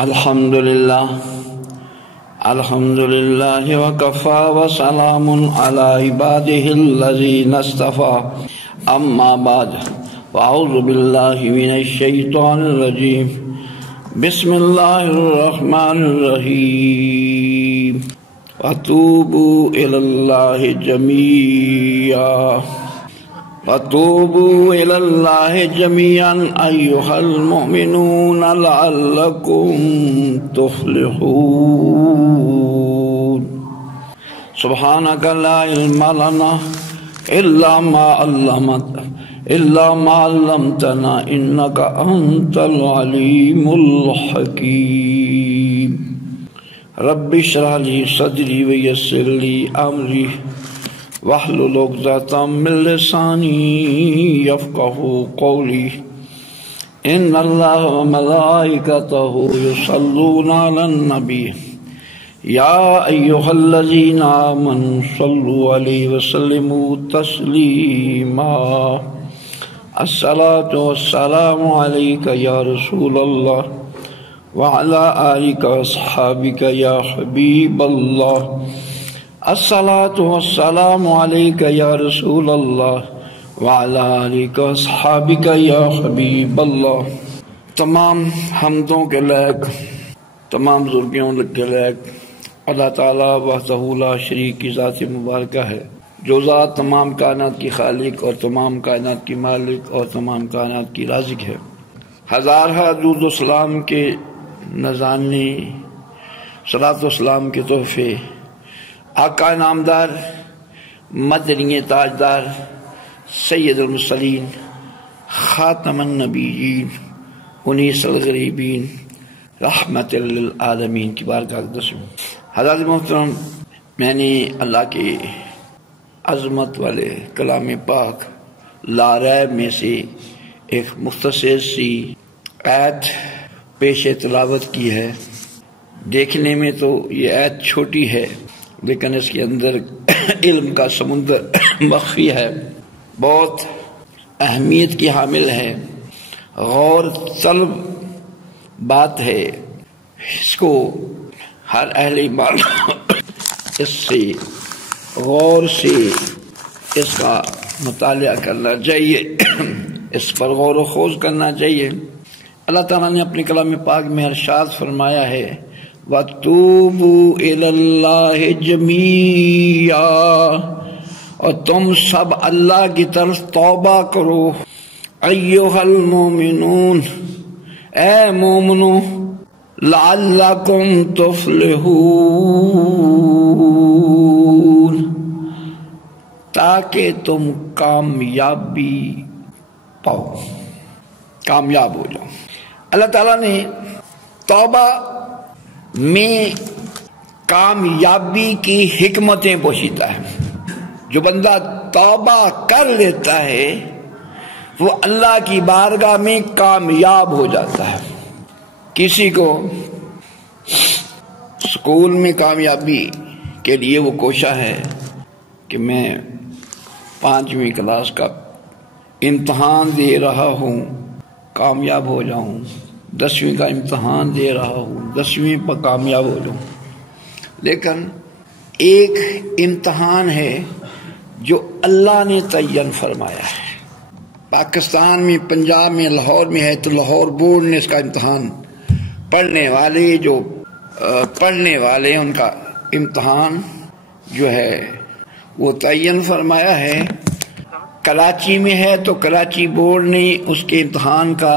الحمدللہ وکفا وسلام علی عباده الذین اصطفى اما بعد فاعوذ باللہ من الشیطان الرجیم بسم اللہ الرحمن الرحیم وتوبوا الی اللہ جميعا أيها المؤمنون لعلكم تفلحون سبحانك لا علم لنا إلا ما علمتنا إنك أنت العليم الحكيم رب اشرح لي صدري ويسر لي أمري واحلل عقدۃ من لسانی یفقہوا قولی ان اللہ وملائکتہ یصلون علی النبی یا ایہا الذین آمنوا صلوا علیہ وسلموا تسلیما الصلاۃ والسلام علیک یا رسول اللہ وعلی آلک واصحابک یا حبیب اللہ الصلاۃ والسلام علیک یا رسول اللہ وعلی آلک واصحابک یا حبیب اللہ۔ تمام حمدوں کے لائق، تمام بزرگیوں کے لائق اللہ تعالیٰ وحدہ لا شریک کی ذات مبارکہ ہے، جو ذات تمام کائنات کی خالق اور تمام کائنات کی مالک اور تمام کائنات کی رازق ہے۔ ہزارہ درود و سلام کے نذرانے، صلاۃ و سلام کے تحفے آقا نامدار، مدنی تاجدار، سید المرسلین، خاتم النبیین، انیس الغریبین، رحمت للعالمین کی بارگاہ اقدس میں حضرات محترم، میں نے اللہ کے عظمت والے کلام پاک لا ریب میں سے ایک مختصر سی آیت پیش تلاوت کی ہے۔ دیکھنے میں تو یہ آیت چھوٹی ہے، لیکن اس کے اندر علم کا سمندر مخفی ہے، بہت اہمیت کی حامل ہے، غور طلب بات ہے۔ اس کو ہر اہل ایمان اس سے غور سے اس کا مطالعہ کرنا چاہیے، اس پر غور و خوض کرنا چاہیے۔ اللہ تعالیٰ نے اپنے کلام پاک میں ارشاد فرمایا ہے وَتُوبُوا إِلَى اللَّهِ جَمِيعًا، اور تم سب اللہ کی طرف توبہ کرو۔ ایھا المؤمنون، اے مومنو، لعلکم تفلحون، تاکہ تم کامیابی پاؤ، کامیاب ہو جاؤ۔ اللہ تعالیٰ نے توبہ میں کامیابی کی حکمتیں پوشیدہ ہے۔ جو بندہ توبہ کر لیتا ہے وہ اللہ کی بارگاہ میں کامیاب ہو جاتا ہے۔ کسی کو اسکول میں کامیابی کے لیے وہ کوشاں ہے کہ میں 5ویں کلاس کا امتحان دے رہا ہوں، کامیاب ہو جاؤں، 10ویں کا امتحان دے رہا ہوں، 10ویں پر کامیاب ہو جاؤں۔ لیکن ایک امتحان ہے جو اللہ نے تعین فرمایا ہے۔ پاکستان میں، پنجاب میں، لاہور میں ہے تو لاہور بورڈ نے اس کا امتحان، پڑھنے والے ان کا امتحان جو ہے وہ تعین فرمایا ہے۔ کراچی میں ہے تو کراچی بورڈ نے اس کے امتحان کا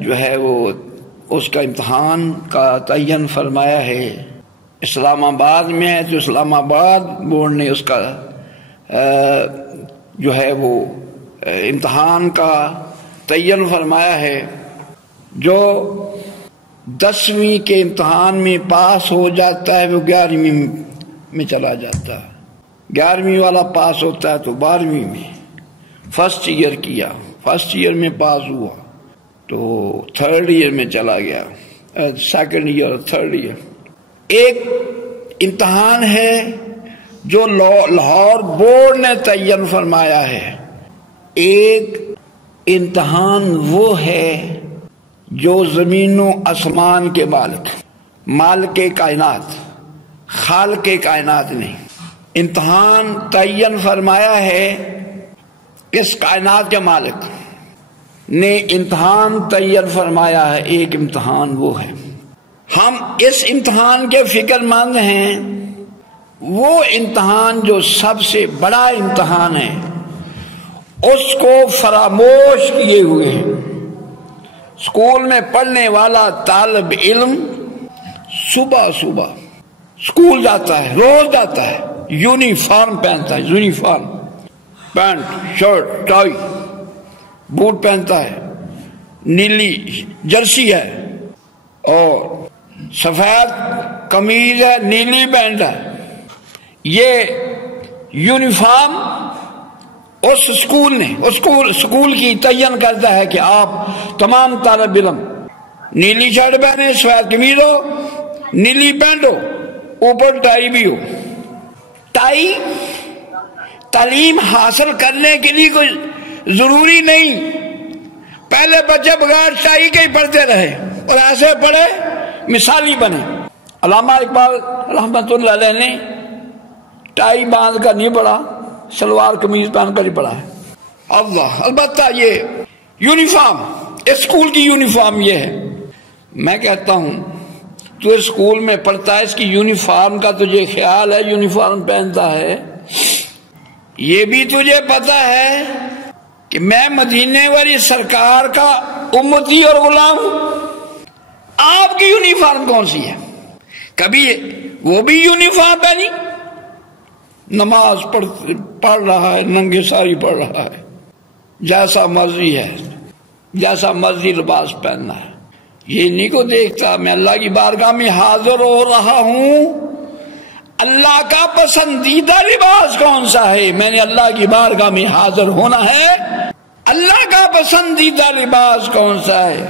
جو ہے وہ اس کا امتحان کا تعین فرمایا ہے۔ اسلام آباد میں ہے تو اسلام آباد بورڈ نے اس کا جو ہے وہ امتحان کا تعین فرمایا ہے۔ جو 10ویں کے امتحان میں پاس ہو جاتا ہے وہ 11ویں میں چلا جاتا ہے، 11ویں والا پاس ہوتا ہے تو 12ویں میں، فرسٹ ایئر کیا، فرسٹ ایئر میں پاس ہوا تو 3rd ایئر میں چلا گیا، 2nd ایئر، 3rd ایئر۔ ایک امتحان ہے جو لاہور بورڈ نے تعین فرمایا ہے، ایک امتحان وہ ہے جو زمین و آسمان کے مالک کائنات، خالق کائنات نے امتحان تعین فرمایا ہے، اس کائنات کے مالک نے امتحان تعین فرمایا ہے، ایک امتحان وہ ہے، ہم اس امتحان کے فکر مند ہیں، وہ امتحان جو سب سے بڑا امتحان ہے اس کو فراموش کیے ہوئے ہیں۔ اسکول میں پڑھنے والا طالب علم صبح صبح اسکول جاتا ہے، روز جاتا ہے، یونیفارم پہنتا ہے، uniform, pant shirt tie boot پہنتا ہے، نیلی جرسی ہے اور سفید قمیض ہے، نیلی پینٹ ہے۔ یہ یونیفارم اس اسکول کی تعین کرتا ہے کہ آپ تمام طالب علم نیلی شرٹ پہنے، سفید قمیض ہو، نیلی پینٹ ہو، اوپر ٹائی بھی ہو۔ ٹائی تعلیم حاصل کرنے کے لیے کوئی ضروری نہیں، پہلے بچے بغیر ٹائی کے ہی پڑھتے رہے اور ایسے پڑھے مثالی بنے۔ علامہ اقبال رحمۃ اللہ علیہ نے ٹائی باندھ کر نہیں پڑھا، شلوار قمیض پہن کر ہی پڑھا ہے۔ اللہ، البتہ یہ یونیفارم، اسکول کی یونیفارم یہ ہے۔ میں کہتا ہوں تو اسکول میں پڑھتا ہے، اس کی یونیفارم کا تجھے خیال ہے، یونیفارم پہنتا ہے، یہ بھی تجھے پتا ہے کہ میں مدینے والی سرکار کا امتی اور غلام ہوں۔ آپ کی یونیفارم کون سی ہے؟ کبھی وہ بھی یونیفارم پہنی، نماز پڑھ رہا ہے، ننگے ساری پڑھ رہا ہے، جیسا مرضی ہے، جیسا مرضی لباس پہننا ہے، یہ نہیں کو دیکھتا میں اللہ کی بارگاہ میں حاضر ہو رہا ہوں، اللہ کا پسندیدہ لباس کون سا ہے؟ میں نے اللہ کی بارگاہ میں حاضر ہونا ہے، اللہ کا پسندیدہ لباس کون سا ہے؟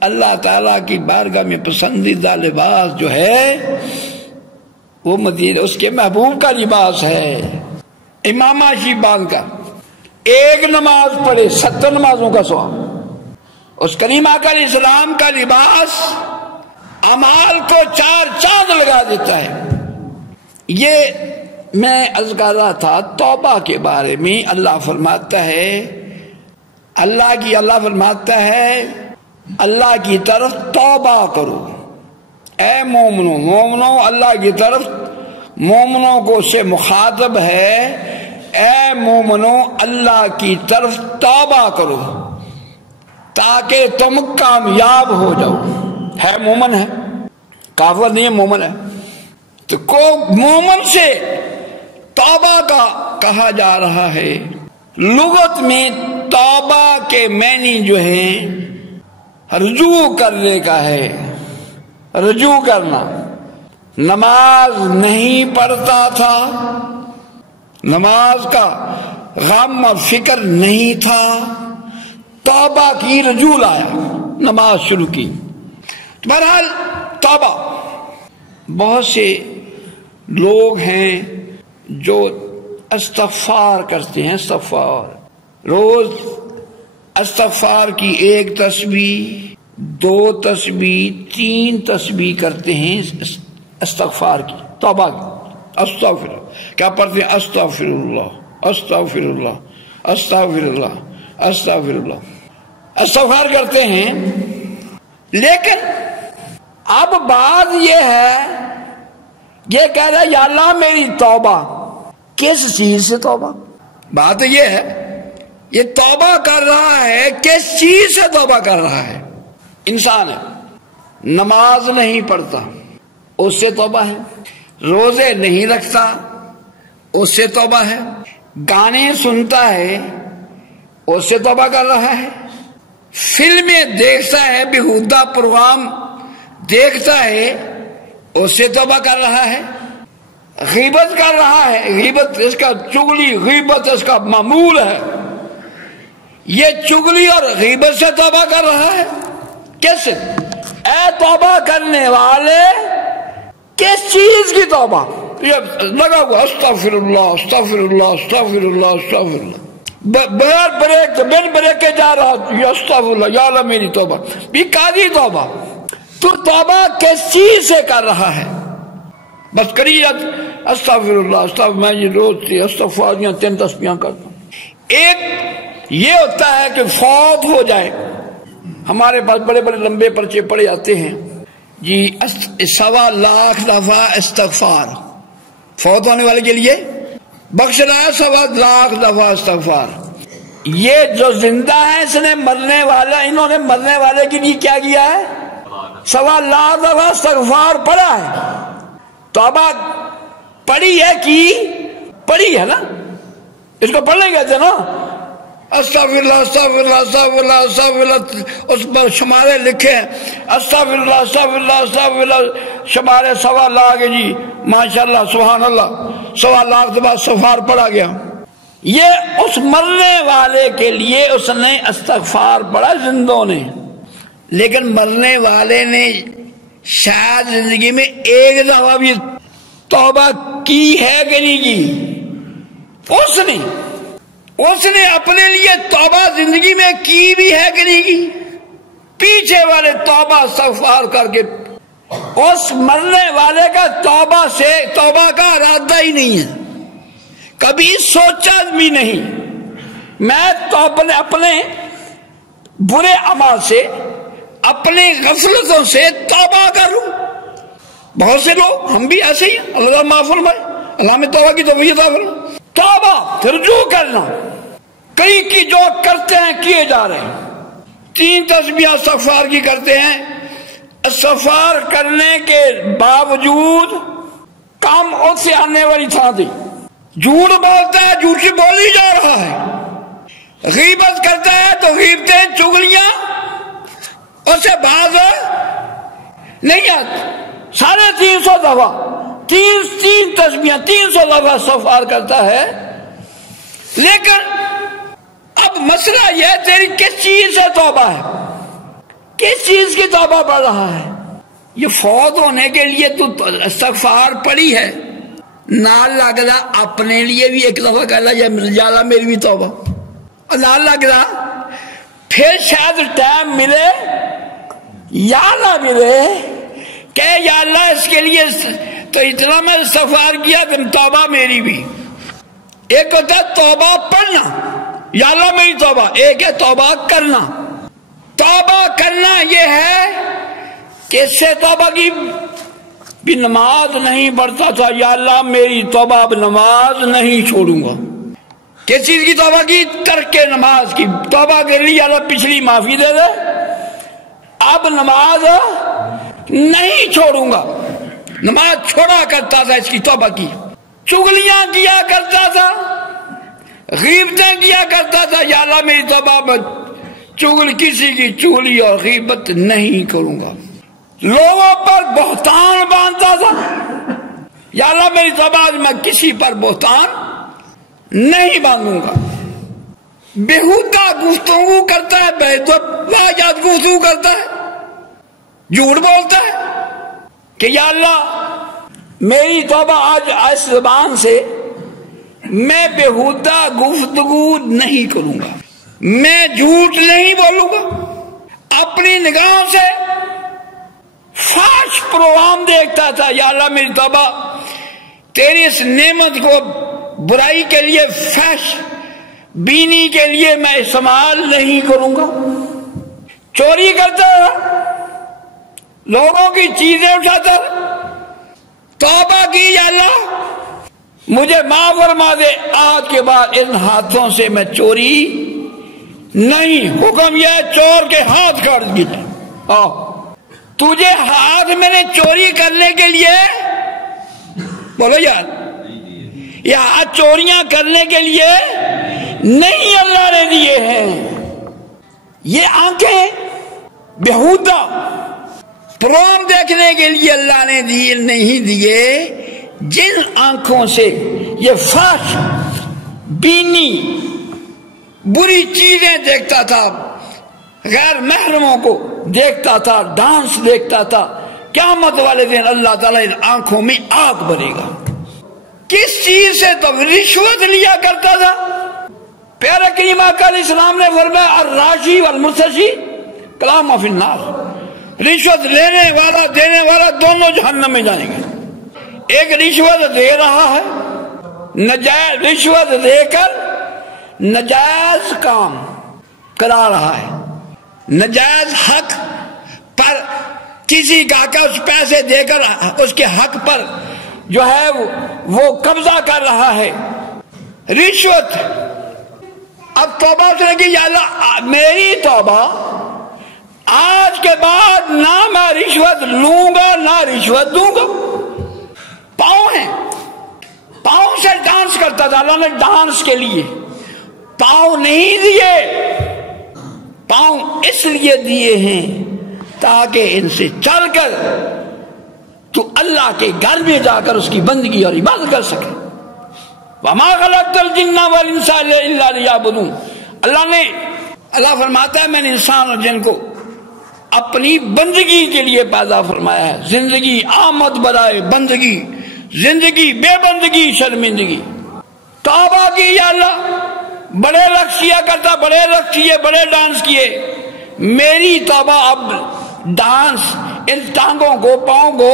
اللہ تعالیٰ کی بارگاہ میں پسندیدہ لباس جو ہے وہ مدینہ اس کے محبوب کا لباس ہے۔ امامہ شیف باندھ کر ایک نماز پڑھے 70 نمازوں کا ثواب۔ اس کریم آقا علیہ السلام کا لباس اعمال کو 4 چاند لگا دیتا ہے۔ یہ میں عرض کر رہا تھا توبہ کے بارے میں، اللہ فرماتا ہے اللہ کی طرف توبہ کرو، اے مومنو اللہ کی طرف مومنوں کو سے مخاطب ہے، اے مومنو اللہ کی طرف توبہ کرو تاکہ تم کامیاب ہو جاؤ۔ ہے مومن ہے، کافر نہیں ہے، مومن ہے، تو کو مومن سے توبہ کا کہا جا رہا ہے۔ لغت میں توبہ کے معنی جو ہیں رجوع کرنے کا ہے، رجوع کرنا۔ نماز نہیں پڑھتا تھا، نماز کا غم اور فکر نہیں تھا، توبہ کی، رجوع لایا، نماز شروع کی۔ بہرحال توبہ، بہت سے لوگ ہیں جو استغفار کرتے ہیں، استغفار، روز استغفار کی 1 تسبیح، 2 تسبیح، 3 تسبیح کرتے ہیں استغفار کی، توبہ کی۔ استغفر، کیا پڑھتے ہیں؟ استغفر اللہ، استغفر اللہ، استغفر اللہ، استغفر اللہ، استغفار کرتے ہیں۔ لیکن اب بات یہ ہے، یہ کہہ رہا ہے یا اللہ میری توبہ، کس چیز سے توبہ؟ بات یہ ہے، یہ توبہ کر رہا ہے، کس چیز سے توبہ کر رہا ہے؟ انسان ہے، نماز نہیں پڑھتا، اس سے توبہ ہے، روزے نہیں رکھتا، اس سے توبہ ہے، گانے سنتا ہے، اس سے توبہ کر رہا ہے، فلمیں دیکھتا ہے، بیہودہ پروگرام دیکھتا ہے، اس سے توبہ کر رہا ہے، غیبت کر رہا ہے، غیبت اس کا چغلی، غیبت اس کا معمول ہے، یہ چغلی اور غیبت سے توبہ کر رہا ہے۔ کیسے؟ اے توبہ کرنے والے، کس چیز کی توبہ؟ یہ لگا ہوا استغفر اللہ، استغفر اللہ، استغفر اللہ، استغفر اللہ، بن بریک کے جا رہا یا استغفر اللہ یا اللہ میری توبہ. بھی قاضی توبہ تو توبہ کس چیز سے کر رہا ہے؟ بس کریت استغفر اللہ استغفر، میں یہ روز سے استغفاریاں 3 تسبیحاں کرتا ہوں. ایک یہ ہوتا ہے کہ فوت ہو جائے، ہمارے پاس بڑے بڑے لمبے پرچے پڑے جاتے ہیں جی 1.25 لاکھ دفعہ استغفار، فوت ہونے والے کے لیے بخش رہا ہے 1.25 لاکھ دفعہ استغفار. یہ جو زندہ ہے اس نے مرنے والا، انہوں نے مرنے والے کے لیے کیا کیا ہے؟ 1.25 لاکھ دفعہ استغفار پڑھا ہے. توبہ پڑھی ہے کی پڑھی ہے نا، اس کو پڑھنے کہتے نا استغفر اللہ استغفر اللہ استغفر اللہ استغفر اللہ، اس پر شمارے لکھے ہیں استغفر اللہ استغفر اللہ استغفر اللہ، شمارے 1.25 لاکھ جی ماشاءاللہ سبحان اللہ، 1.25 لاکھ دفعہ استغفار پڑھا گیا. یہ اس مرنے والے کے لیے اس نے استغفار پڑھا زندوں نے، لیکن مرنے والے نے شاید زندگی میں ایک دفعہ بھی توبہ کی ہے کہ نہیں کی؟ اس نے اپنے لیے توبہ زندگی میں کی بھی ہے کہ نہیں کی؟ پیچھے والے توبہ استغفار کر کے، اس مرنے والے کا توبہ کا ارادہ ہی نہیں ہے، کبھی سوچا بھی نہیں میں تو اپنے برے عمل سے، اپنے غفلتوں سے توبہ کروں. بہت سے لوگ ہم بھی ایسے ہی، اللہ معاف فرمائے، اللہ میں توبہ کی توفیق عطا فرمائے. توبہ پھر رجوع کرنا، کئی کی جو کرتے ہیں کیے جا رہے ہیں. 3 تسبیحیں استغفار کی کرتے ہیں، استغفار کرنے کے باوجود کام اس سے آنے والی تھا دی، جھوٹ بولتا ہے جھوٹ سے بول ہی جا رہا ہے، غیبت کرتا ہے تو غیبتیں چغلیاں اسے باز نہیں آتی. 350 دفعہ 3 تسبیحاں 300 دفعہ استغفار کرتا ہے. لیکن اب مسئلہ یہ ہے تیری کس چیز سے توبہ ہے، کس چیز کی توبہ پڑھ رہا ہے؟ یہ فوت ہونے کے لیے تو استغفار پڑھی ہے، نال لگ رہا اپنے لیے بھی ایک دفعہ کہہ رہا یا اللہ میری بھی توبہ، اور نال لگ رہا پھر شاید ٹائم ملے یا نہ ملے کہ یا اللہ اس کے لیے تو اتنا میں استغفار کیا کہ توبہ میری بھی. ایک ہوتا ہے توبہ پڑھنا یا اللہ میری توبہ، ایک ہے توبہ کرنا. توبہ کرنا یہ ہے کہ اس سے توبہ کی بھی نماز نہیں پڑھتا تھا، یا اللہ میری توبہ اب نماز نہیں چھوڑوں گا. کس چیز کی توبہ کی؟ ترک نماز کی توبہ کر لی، یا اللہ پچھلی معافی دے دے، اب نماز نہیں چھوڑوں گا. نماز چھوڑا کرتا تھا، اس کی توبہ کی. چغلیاں کیا کرتا تھا، غیبتیں کیا کرتا تھا، یا اللہ میری توبہ میں کسی کی چغلی اور غیبت نہیں کروں گا. لوگوں پر بہتان باندھتا تھا، یا اللہ میری توبہ میں کسی پر بہتان نہیں باندھوں گا. بےہودہ گفتگو کرتا ہے، واجات گفتگو کرتا ہے، جھوٹ بولتا ہے کہ یا اللہ میری توبہ آج اس زبان سے میں بےہودہ گفتگو نہیں کروں گا، میں جھوٹ نہیں بولوں گا. اپنی نگاہوں سے فحش پروگرام دیکھتا تھا، یا اللہ میری توبہ تیری اس نعمت کو برائی کے لیے، فحش بینی کے لیے میں استعمال نہیں کروں گا. چوری کرتا ہے، لوگوں کی چیزیں اٹھاتا ہے. توبہ کی، یا اللہ مجھے معاف فرما دے، آج کے بعد ان ہاتھوں سے میں چوری نہیں. حکم یہ ہے چور کے ہاتھ کاٹ دیتے. تجھے ہاتھ میں نے چوری کرنے کے لیے، بولو یار، یہ ہاتھ چوریاں کرنے کے لیے نہیں اللہ نے دیے ہیں. یہ آنکھیں بےہودہ پروگرام دیکھنے کے لیے اللہ نے دیے نہیں دیے. جن آنکھوں سے یہ فحش بینی بری چیزیں دیکھتا تھا، غیر محرموں کو دیکھتا تھا، ڈانس دیکھتا تھا، قیامت والے دن اللہ تعالیٰ ان آنکھوں میں آگ بھرے گا. کس چیز سے؟ تو رشوت لیا کرتا تھا، پیارے کریم آقا علیہ السلام نے فرمایا الراشی والمرتشی کلاہما فی النار، رشوت لینے والا دینے والا دونوں جہنم میں جائیں گے۔ ایک رشوت دے رہا ہے، نجائز رشوت دے کر نجائز کام کرا رہا ہے، نجائز حق پر کسی کا اس پیسے دے کر اس کے حق پر جو ہے وہ قبضہ کر رہا ہے، رشوت۔ اب توبہ اس نے کی، یا اللہ میری توبہ، آج کے بعد نہ میں رشوت لوں گا نہ رشوت دوں گا۔ پاؤں ہیں، پاؤں سے ڈانس کرتا تھا، اللہ نے ڈانس کے لیے پاؤں نہیں دیے، پاؤں اس لیے دیے ہیں تاکہ ان سے چل کر تو اللہ کے گھر میں جا کر اس کی بندگی اور عبادت کر سکے۔ وَمَا خَلَقْتُ الْجِنَّ وَالْإِنسَ إِلَّا لِيَعْبُدُونِ۔ اللہ فرماتا ہے میں نے انسان اور جن کو اپنی بندگی کے لیے پیدا فرمایا ہے۔ زندگی آمد برائے بندگی، زندگی بے بندگی شرمندگی۔ توبہ کی، یا اللہ بڑے رقص کیا کرتا، بڑے رقص کیے، بڑے ڈانس کیے، میری توبہ اب ڈانس ان ٹانگوں کو پاؤں کو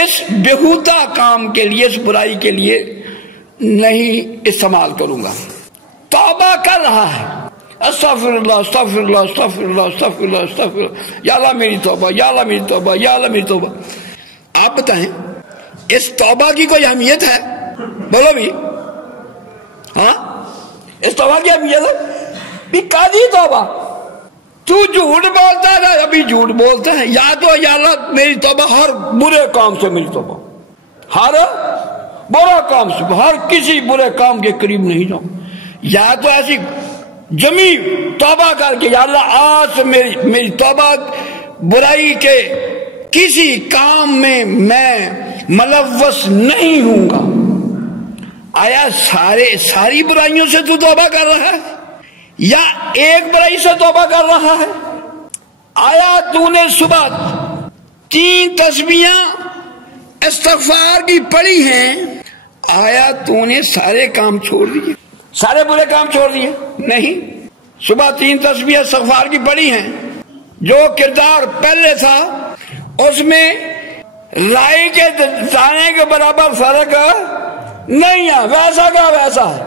اس بےہودہ کام کے لیے، اس برائی کے لیے نہیں استعمال کروں گا۔ توبہ کر رہا ہے، استغفر اللہ استغفر اللہ استغفر اللہ استغفر اللہ استغفر اللہ، یا اللہ میری توبہ، یا اللہ میری توبہ، یا اللہ میری توبہ۔ آپ بتائیں اس توبہ کی کوئی اہمیت ہے؟ بولو بھی، ہاں اس توبہ کی اہمیت ہے بھی؟ قاضی توبہ، تو جھوٹ بولتا ہے ابھی جھوٹ بولتا ہے، یا تو یا اللہ میری توبہ ہر برے کام سے، میری توبہ ہر برا کام سے، ہر کسی برے کام کے قریب نہیں جاؤں، یا تو ایسی جمی توبہ کر کے یا اللہ آج سے میری توبہ برائی کے کسی کام میں ملوث نہیں ہوں گا۔ آیا ساری برائیوں سے تو توبہ کر رہا ہے یا ایک برائی سے توبہ کر رہا ہے؟ آیا تو نے صبح 3 تسبیحاں استغفار کی پڑھی ہیں، آیا تو نے سارے کام چھوڑ دیے، سارے برے کام چھوڑ دیے؟ نہیں، صبح 3 تسبیحاں استغفار کی پڑھی ہیں، جو کردار پہلے تھا اس میں رائی کے دانے کے برابر فرق نہیں ہے، ویسا کا ویسا ہے،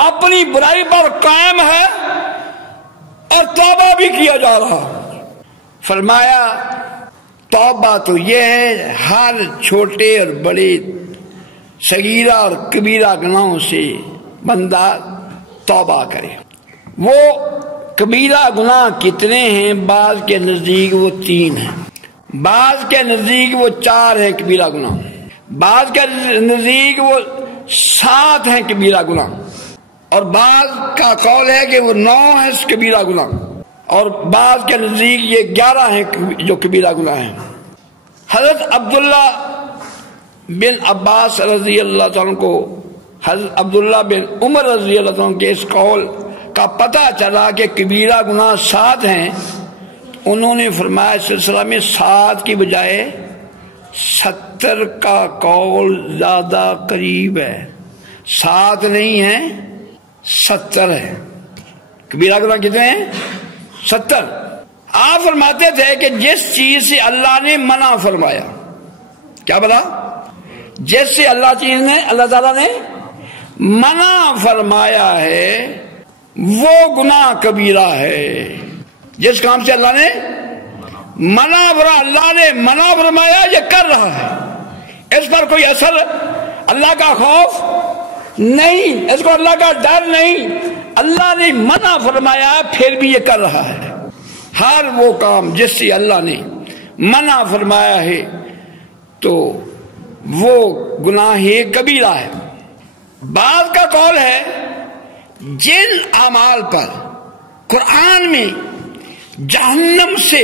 اپنی برائی پر قائم ہے اور توبہ بھی کیا جا رہا۔ فرمایا توبہ تو یہ ہے ہر چھوٹے اور بڑے صغیرہ اور کبیرہ گناہوں سے بندہ توبہ کرے۔ وہ کبیرہ گناہ کتنے ہیں؟ بعض کے نزدیک وہ 3 ہیں، بعض کے نزدیک وہ 4 ہیں کبیرہ گناہ، بعض کے نزدیک وہ 7 ہیں کبیرہ گناہ، اور بعض کا قول ہے کہ وہ 9 ہیں کبیرہ گناہ، اور بعض کے نزدیک یہ 11 ہیں جو کبیرہ گناہ ہیں۔ حضرت عبداللہ بن عباس رضی اللہ عنہ کو حضرت عبداللہ بن عمر رضی اللہ عنہ کے اس قول کا پتہ چلا کہ کبیرہ گناہ 7 ہیں، انہوں نے فرمایا سلسلہ میں 7 کی بجائے 70 کا قول زیادہ قریب ہے، 7 نہیں ہے 70 ہے۔ کبیرہ گناہ کتنے ہیں؟ 70۔ آپ فرماتے تھے کہ جس چیز سے اللہ نے منع فرمایا، کیا بلا؟ جس سے اللہ تعالیٰ نے منع فرمایا ہے وہ گناہ کبیرہ ہے۔ جس کام سے اللہ نے منع فرمایا یہ کر رہا ہے، اس پر کوئی اثر اللہ کا خوف نہیں، اس کو اللہ کا ڈر نہیں، اللہ نے منع فرمایا پھر بھی یہ کر رہا ہے۔ ہر وہ کام جس سے اللہ نے منع فرمایا ہے تو وہ گناہ کبیرہ ہے۔ بعض کا قول ہے جن اعمال پر قرآن میں جہنم سے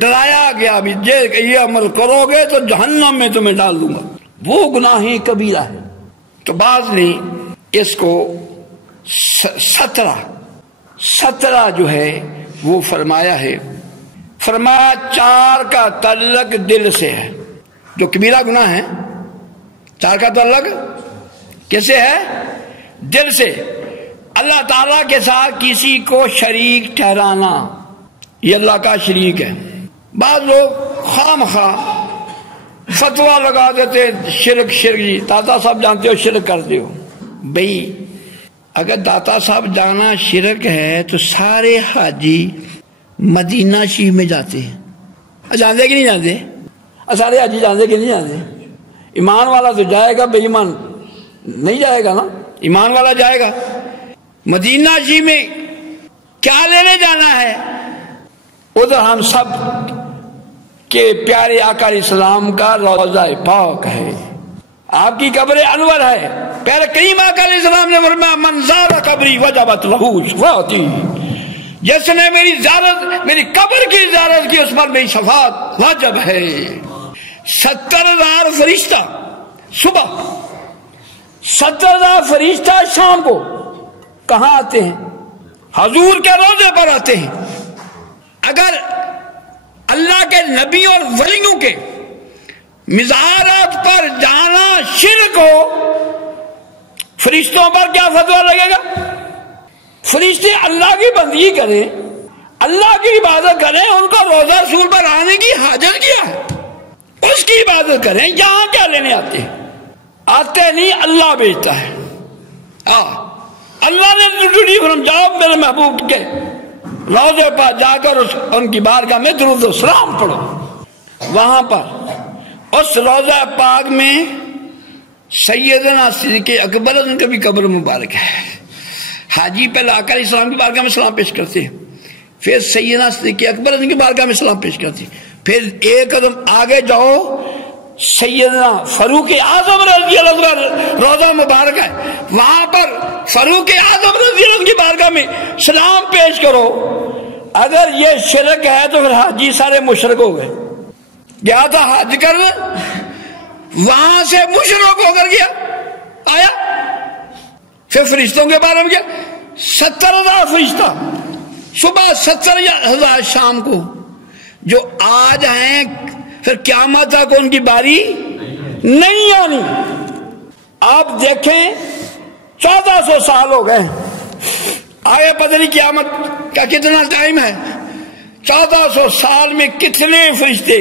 ڈرایا گیا بھی یہ عمل کرو گے تو جہنم میں تمہیں ڈال دوں گا، وہ گناہ کبیرہ ہے۔ تو بعض نے اس کو 17 جو ہے وہ فرمایا ہے، فرمایا 4 کا تعلق دل سے ہے، جو کبیرہ گناہ ہے 4 کا تعلق کیسے ہے؟ دل سے۔ اللہ تعالیٰ کے ساتھ کسی کو شریک ٹھہرانا یہ اللہ کا شریک ہے۔ بعض لوگ خام خواہ فتویٰ لگا دیتے شرک شرک، جی داتا صاحب جانتے ہو شرک کرتے ہو۔ بھئی اگر داتا صاحب جانا شرک ہے تو سارے حاجی مدینہ شریف میں جاتے ہیں، جانتے کہ نہیں جانتے؟ سارے حاجی جانتے کہ نہیں جانتے؟ ایمان والا تو جائے گا، بے ایمان نہیں جائے گا نا، ایمان والا جائے گا۔ مدینہ شریف میں کیا لینے جانا ہے؟ ادھر ہم سب کے پیارے آقا علیہ السلام کا روضہ پاک ہے، آپ کی قبر انور ہے۔ پیارے کریم آقا علیہ السلام نے فرمایا من زار قبری وجبت لہ شفاعتی، جس نے میری قبر کی زیارت کی اس پر میری شفاعت واجب ہے۔ 70,000 فرشتہ صبح، 70,000 فرشتہ شام کو کہاں آتے ہیں؟ حضور کے روضے پر آتے ہیں۔ اگر اللہ کے نبی اور ولیوں کے مزارات پر جانا شرک ہو، فرشتوں پر کیا فتویٰ لگے گا؟ فرشتے اللہ کی بندگی کریں، اللہ کی عبادت کریں، ان کو روضہ رسول پر آنے کی حاجت کیا ہے؟ اس کی عبادت کریں، یہاں کیا لینے آتے ہیں؟ آتے نہیں، اللہ بھیجتا ہے۔ اللہ نے ڈیوٹی فرم جاؤ میرے محبوب کے روضے پر جا کر ان کی بارگاہ میں درود و سلام پڑھو۔ وہاں پر اس روضہ پاک میں سیدنا صدیق اکبر ان کا بھی قبر مبارک ہے۔ حاجی پہلے آقا علیہ السلام کی بارگاہ میں سلام پیش کرتے ہیں، پھر سیدنا صدیق اکبر ان کی بارگاہ میں سلام پیش کرتے ہیں، پھر ایک قدم آگے جاؤ سیدنا فاروق اعظم رضی اللہ عنہ روضہ مبارک ہے، وہاں پر فاروق اعظم رضی اللہ عنہ کی بارگاہ میں سلام پیش کرو۔ اگر یہ شرک ہے تو پھر حاجی سارے مشرک ہو گئے۔ گیا تھا حج کرنا، وہاں سے مشرک ہو کر گیا، آیا پھر فرشتوں کے بارے میں کیا 70,000 فرشتہ صبح، 70,000 شام کو، جو آج ہیں پھر قیامت تک ان کی باری نہیں آنی۔ آپ دیکھیں 1400 سال ہو گئے، آگے پتہ نہیں قیامت کا کتنا ٹائم ہے۔ 1400 سال میں کتنے فرشتے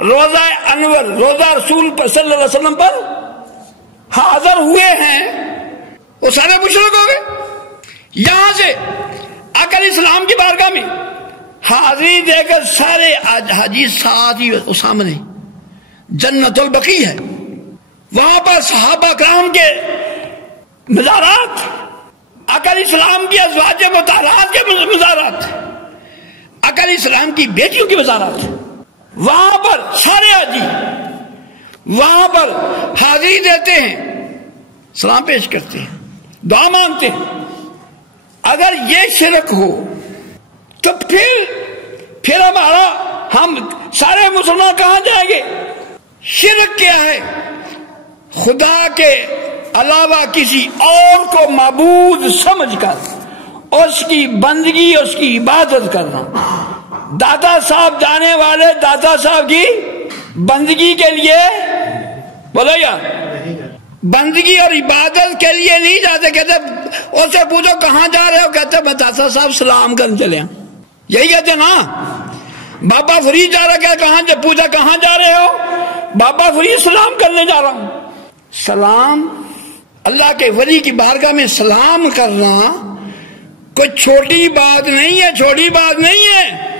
روضہ انور، روضہ رسول پر صلی اللہ علیہ وسلم پر حاضر ہوئے ہیں، وہ سارے مشرک ہو گئے۔ یہاں سے آقا علیہ السلام کی بارگاہ میں حاضری دے کر سارے حاجی ساتھ ہی سامنے جنت البقیع ہے، وہاں پر صحابہ کرام کے مزارات، آقا علیہ السلام کی ازواج مطہرات کے مزارات، آقا علیہ السلام کی بیٹیوں کی مزارات، وہاں پر سارے حاجی وہاں پر حاضری دیتے ہیں، سلام پیش کرتے ہیں، دعا مانگتے ہیں۔ اگر یہ شرک ہو تو پھر ہم سارے مسلمان کہاں جائیں گے؟ شرک کیا ہے؟ خدا کے علاوہ کسی اور کو معبود سمجھ کر اس کی بندگی، اس کی عبادت کرنا۔ داتا صاحب جانے والے داتا صاحب کی بندگی کے لیے، بولو یار، بندگی اور عبادت کے لیے نہیں جاتے، کہتے اس سے پوچھو کہاں جا رہے ہو، کہتے میں داتا صاحب سلام کرنے چلے ہیں، یہی کہتے نا۔ بابا فرید جا رہا، کہ کہاں پوچھا کہاں جا رہے ہو، بابا فرید سلام کرنے جا رہا ہوں۔ سلام، اللہ کے ولی کی بارگاہ میں سلام کرنا کوئی چھوٹی بات نہیں ہے، چھوٹی بات نہیں ہے۔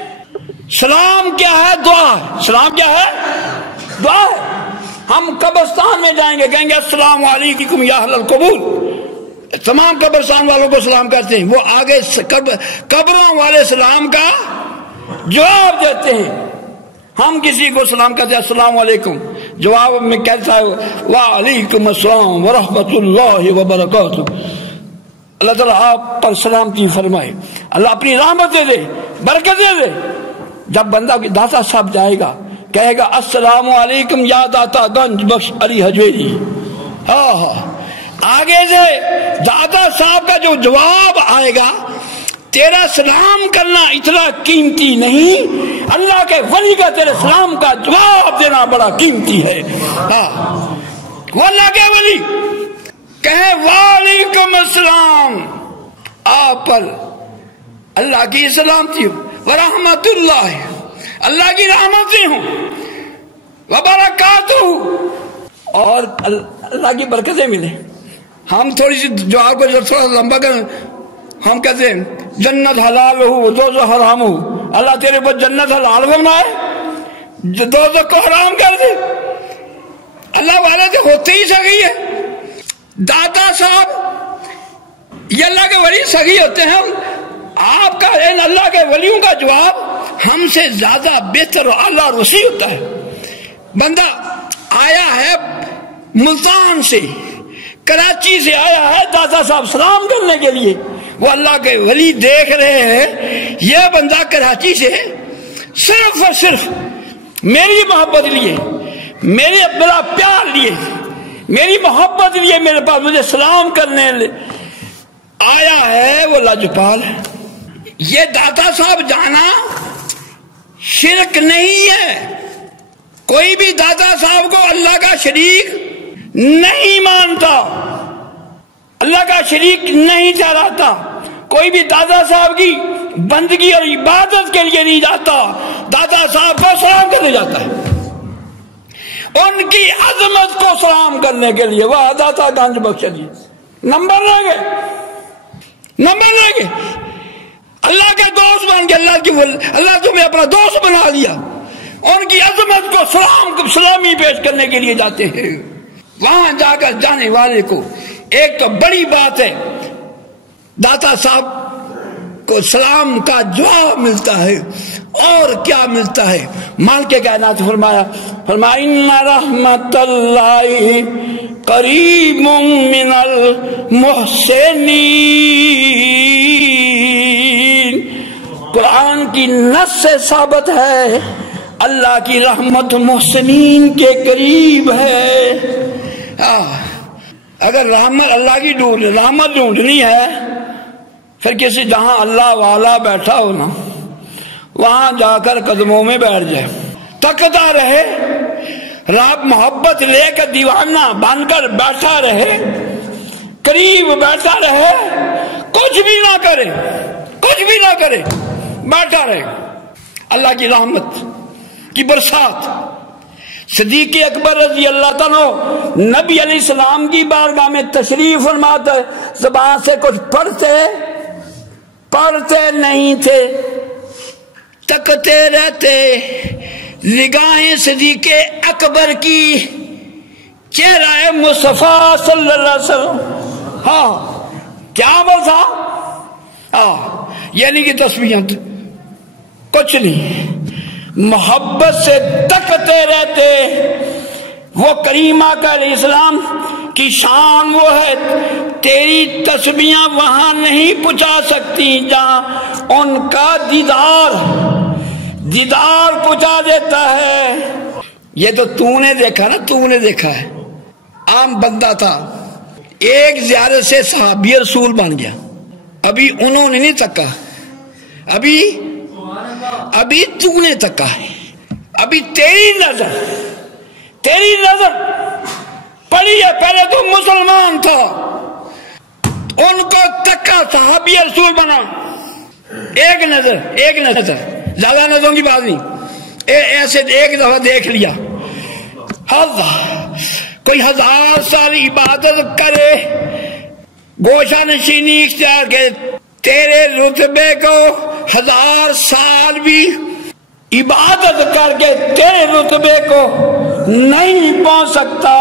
سلام کیا ہے؟ دعا ہے۔ سلام کیا ہے؟ دعا ہے۔ ہم قبرستان میں جائیں گے، کہیں گے السلام علیکم یا اہل القبور، تمام قبرستان والوں کو سلام کرتے ہیں، وہ آگے قبروں والے سلام کا جواب دیتے ہیں۔ ہم کسی کو سلام کرتے ہیں السلام علیکم، جواب میں کہتا ہے وعلیکم السلام ورحمۃ اللہ وبرکاتہ، اللہ تعالیٰ آپ پر سلامتی فرمائے، اللہ اپنی رحمت دے دے، برکت دے دے۔ جب بندہ داتا صاحب جائے گا، کہے گا السلام علیکم یا داتا گنج بخش علی حجویری، آگے سے داتا صاحب کا جو جواب آئے گا، تیرا سلام کرنا اتنا قیمتی نہیں، اللہ کے ولی کا تیرے سلام کا جواب دینا بڑا قیمتی ہے۔ وہ اللہ کے ولی کہے وعلیکم السلام، آپ پر اللہ کی سلامتی ہو، ورحمت اللہ، اللہ کی رحمتیں ہوں، وبرکاتہ، اور اللہ کی برکتیں ملیں۔ ہم تھوڑی سی دعا کو جب تھوڑا لمبا کر ہم کہتے ہیں جنت حلال ہو دوزخ حرام ہو، اللہ تیرے پر جنت حلال فرمائے دوزخ کو حرام کر دے۔ اللہ والے تو ہوتے ہی سگی ہے۔ داتا صاحب یہ اللہ کے ولی سگی ہوتے ہیں۔ آپ کا ان اللہ کے ولیوں کا جواب ہم سے زیادہ بہتر اور اعلیٰ اور وسیع ہوتا ہے۔ بندہ آیا ہے ملتان سے، کراچی سے آیا ہے داتا صاحب سلام کرنے کے لیے، وہ اللہ کے ولی دیکھ رہے ہیں یہ بندہ کراچی سے صرف اور صرف میری محبت لیے، میرا پیار لیے، میری محبت لیے میرے پاس مجھے سلام کرنے آیا ہے، وہ لاجپال ہے۔ یہ داتا صاحب جانا شرک نہیں ہے۔ کوئی بھی داتا صاحب کو اللہ کا شریک نہیں مانتا، اللہ کا شریک نہیں ٹھہراتا، کوئی بھی دادا صاحب کی بندگی اور عبادت کے لیے نہیں جاتا، دادا صاحب کو سلام کرنے جاتا ہے، ان کی عظمت کو سلام کرنے کے لیے۔ وہ داتا گنج بخش جی نمبر لے گئے، اللہ کے دوست بن کے، اللہ تمہیں اپنا دوست بنا دیا، ان کی عظمت کو سلامی پیش کرنے کے لیے جاتے ہیں۔ وہاں جا کر جانے والے کو ایک تو بڑی بات ہے، داتا صاحب کو سلام کا جواب ملتا ہے، اور کیا ملتا ہے؟ مال کے کائنات فرمایا ان رحمت اللہ قریب من المحسنین۔ قرآن کی نص سے ثابت ہے اللہ کی رحمت محسنین کے قریب ہے۔ اگر رحمت اللہ کی رحمت ڈھونڈنی ہے، پھر کسی جہاں اللہ والا بیٹھا ہو نا، وہاں جا کر قدموں میں بیٹھ جائے، تکتا رہے، رب محبت لے کر دیوانہ بن کر بیٹھا رہے، قریب بیٹھا رہے، کچھ بھی نہ کرے، بیٹھا رہے، اللہ کی رحمت کی برسات۔ صدیق اکبر رضی اللہ تعالیٰ نبی علیہ السلام کی بارگاہ میں تشریف فرماتے، زبان سے کچھ پڑھتے نہیں تھے، تکتے رہتے، نگاہیں صدیق اکبر کی چہرہ مصطفیٰ صلی اللہ علیہ وسلم۔ ہاں کیا عمل تھا؟ یعنی کہ تسبیحاں کچھ نہیں، محبت سے تکتے رہتے۔ وہ کریم آقا علیہ السلام کی شان وہ ہے، تیری تسبیحاں وہاں نہیں پہنچا سکتی جہاں ان کا دیدار پہنچا دیتا ہے۔ یہ تو نے دیکھا نا، نے دیکھا ہے، عام بندہ تھا، ایک زیارت سے صحابی رسول بن گیا۔ ابھی انہوں نے نہیں تکا، ابھی تو نے تکا ہے، ابھی تیری نظر پڑی ہے۔ پہلے تو مسلمان تھا، ان کو تکا، صحابی رسول بنا، ایک نظر، زیادہ نظروں کی بات نہیں، ایسے ایک دفعہ دیکھ لیا۔ کوئی 1000 سال عبادت کرے، گوشہ نشینی اختیار کرے، تیرے رتبے کو 1000 سال بھی عبادت کر کے تیرے رتبے کو نہیں پہنچ سکتا۔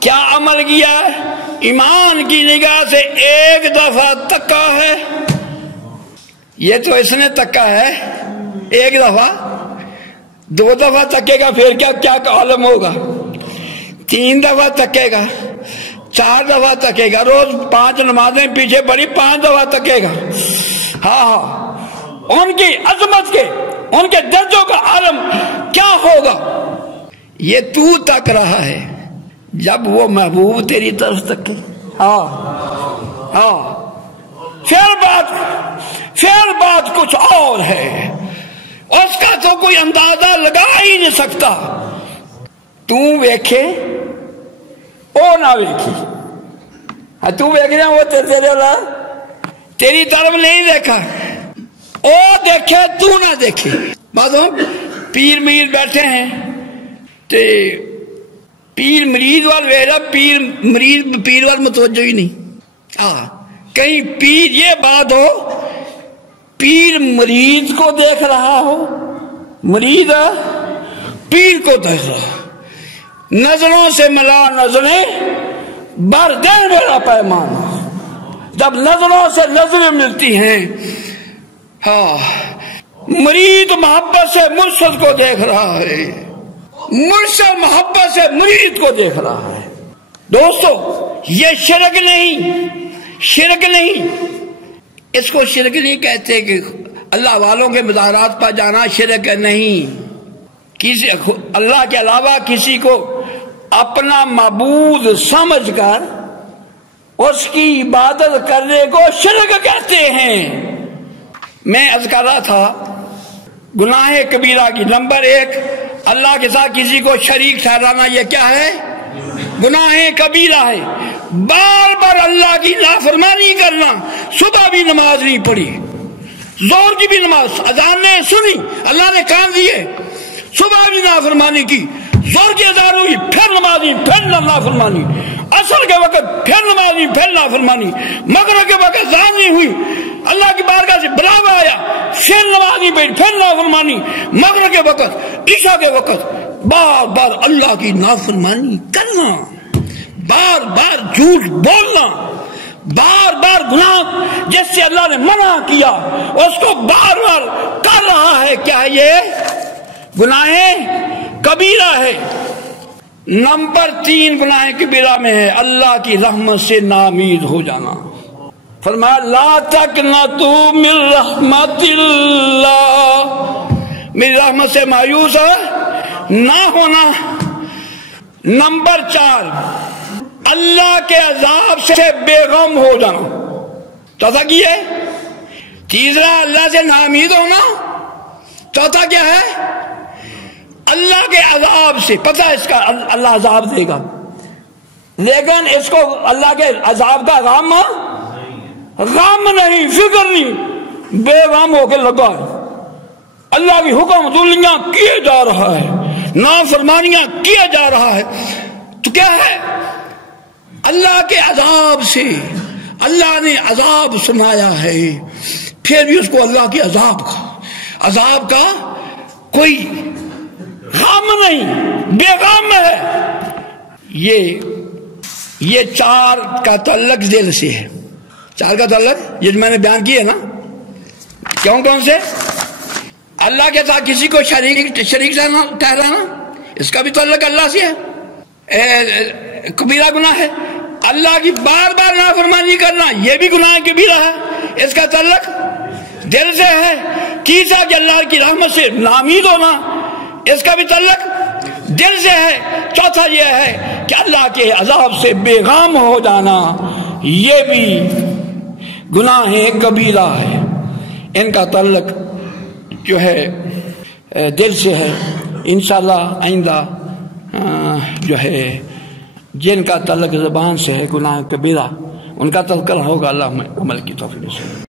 کیا عمل کیا؟ ایمان کی نگاہ سے ایک دفعہ تکا ہے۔ یہ تو اس نے تکا ہے ایک دفعہ، 2 دفعہ تکے گا پھر کیا عالم ہوگا، 3 دفعہ تکے گا، 4 دفعہ تکے گا، روز 5 نمازیں پیچھے پڑی 5 دفعہ تکے گا۔ ہاں ان کی عظمت کے، ان کے درجوں کا عالم کیا ہوگا؟ یہ تو تک رہا ہے جب وہ محبوب تیری طرف تکے۔ پھر بات کچھ اور ہے، اس کا تو کوئی اندازہ لگا ہی نہیں سکتا۔ تو ویکھے او نہ ویکھی، تو ویکھ رہا وہ تیرے اللہ تیری طرف نہیں دیکھا، او دیکھے تو نہ دیکھے۔ باتوں پیر مرید بیٹھے ہیں تے پیر مرید وال ویرا، پیر مرید پیر وال متوجہ ہی نہیں۔ کہیں پیر یہ بات ہو پیر مرید کو دیکھ رہا ہو، مرید پیر کو دیکھ رہا ہو، نظروں سے ملا نظریں بر دے میرا پیمان۔ جب نظروں سے نظریں ملتی ہیں، مرید محبت سے مرشد کو دیکھ رہا ہے، مرشد محبت سے مرید کو دیکھ رہا ہے۔ دوستو یہ شرک نہیں، شرک نہیں، اس کو شرک نہیں کہتے کہ اللہ والوں کے مزارات پر جانا شرک نہیں۔ کسی اللہ کے علاوہ کسی کو اپنا معبود سمجھ کر اس کی عبادت کرنے کو شرک کہتے ہیں۔ میں عرض کر رہا تھا گناہ کبیرہ کی نمبر 1 اللہ کے ساتھ کسی کو شریک ٹھہرانا، یہ کیا ہے؟ گناہ کبیرہ ہے۔ بار بار اللہ کی نافرمانی کرنا، صبح بھی نماز نہیں پڑھی، زور کی بھی نماز، اذان نے سنی، اللہ نے کان دیے، صبح بھی نافرمانی کی، زور کی اذان ہوئی، پھر نماز نہیں، پھر نافرمانی، عصر کے وقت پھر نماز نہیں، پھر نافرمانی، مغرب کے وقت اذان نہیں ہوئی، اللہ کی بارگاہ سے بلاوا آیا، پھر نماز نہیں پڑھی، پھر نافرمانی، مغرب کے وقت، عشاء کے وقت، بار بار اللہ کی نافرمانی کرنا، بار بار جھوٹ بولنا، بار بار گناہ جس سے اللہ نے منع کیا اس کو بار بار کر رہا ہے، کیا ہے یہ؟ گناہ کبیرہ ہے۔ نمبر 3 گناہ کبیرہ میں ہے اللہ کی رحمت سے ناامید ہو جانا۔ فرمایا لا تقنطوا من رحمت اللہ، میری رحمت سے مایوس نہ ہونا۔ نمبر 4 اللہ کے عذاب سے بے غم ہو جانا۔ چوتھا کی ہے؟ تیسرا اللہ سے ناامید ہونا، چوتھا کیا ہے؟ اللہ کے عذاب سے، پتہ ہے اس کا اللہ عذاب دے گا، لیکن اس کو اللہ کے عذاب کا غم نہیں، فکر نہیں، بے غم ہو کے لگا ہے۔ اللہ کی حکم دلیاں کیے جا رہا ہے، نافرمانیاں کیا جا رہا ہے، تو کیا ہے؟ اللہ کے عذاب سے اللہ نے عذاب سنایا ہے، پھر بھی اس کو اللہ کے عذاب کا کوئی غم نہیں، بے غم ہے۔ یہ 4 کا تعلق دل سے ہے، 4 کا تعلق یہ میں نے بیان کیا ہے نا، کون سے؟ اللہ کے ساتھ کسی کو شریک ٹھہرانا، اس کا بھی تعلق اللہ سے ہے، کبیرہ گناہ ہے۔ اللہ کی بار بار نافرمانی کرنا، یہ بھی گناہ کبیرہ ہے، اس کا تعلق دل سے ہے۔ تیسرا کہ اللہ کی رحمت سے ناامید ہونا، اس کا بھی تعلق دل سے ہے۔ چوتھا یہ ہے کہ اللہ کے عذاب سے بے غم ہو جانا، یہ بھی گناہ کبیرہ ہے، ان کا تعلق جو ہے دل سے ہے۔ انشاءاللہ آئندہ جو ہے جن کا تعلق زبان سے ہے گناہ کبیرہ، ان کا تذکرہ ہوگا، اللہ عمل کی توفیق سے۔